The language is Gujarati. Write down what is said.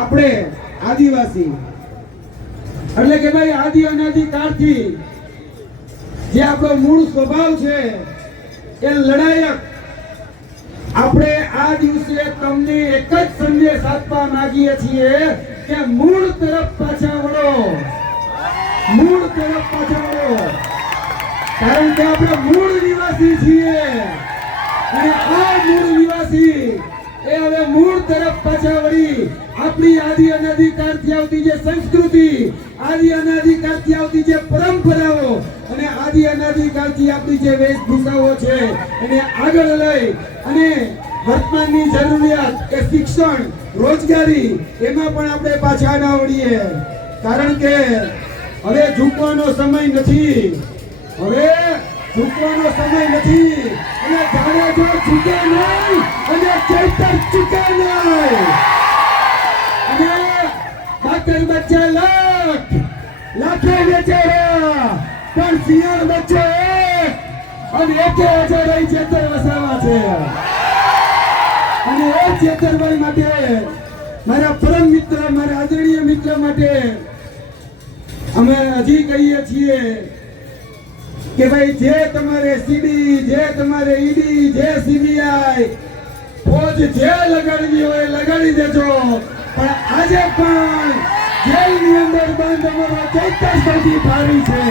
આપણે આદિવાસી. એટલે કે ભાઈ આદિ અનાદિ કાળથી જે આપણો મૂળ સ્વભાવ છે, એ લડાયક. આપણે આ દિવસે તમને એક જ સંદેશ આપવા માંગીએ છીએ કે મૂળ તરફ પાછા વળો. મૂળ તરફ પાછા વળો. કારણ કે આપણે મૂળ નિવાસી છીએ. અને આ મૂળ નિવાસી એ હવે મૂળ તરફ પાછા વળી આપણી આદિ અનાદિકાળથી આવતી જે સંસ્કૃતિ, આદિ અનાદિકાળથી આવતી જે પરંપરાઓ અને આદિ અનાદિકાળથી આપણી જે વેશભૂષાઓ છે એને આગળ લઈ અને વર્તમાનની જરૂરિયાત કે શિક્ષણ, રોજગારી એમાં પણ આપણે પાછા ના વળીએ. કારણ કે હવે ઝૂકવાનો સમય નથી. હવે ઝૂકવાનો સમય નથી. અને જાડેજો ઝૂકે નહીં ચૈતર ચૂકે નહીં અને બાકર બચ્ચે લાખ લાખે બેચારા પણ સિંહણ બચ્ચે એક અને એકે હજાર ચેતર વસાવા છે અને એ ચેતરભાઈ માટે મારા પરમ મિત્ર મારા આદરણીય મિત્ર અમે હજી કહીએ છીએ કે ભાઈ જે તમારે સીડી જે તમારે ઈડી જે સીબીઆઈ ફોજ જે લગાડવી હોય લગાડી દેજો. પણ આજે પણ જેલની અંદર બંધ અમારા ચૈતર સૌથી ભારી છે.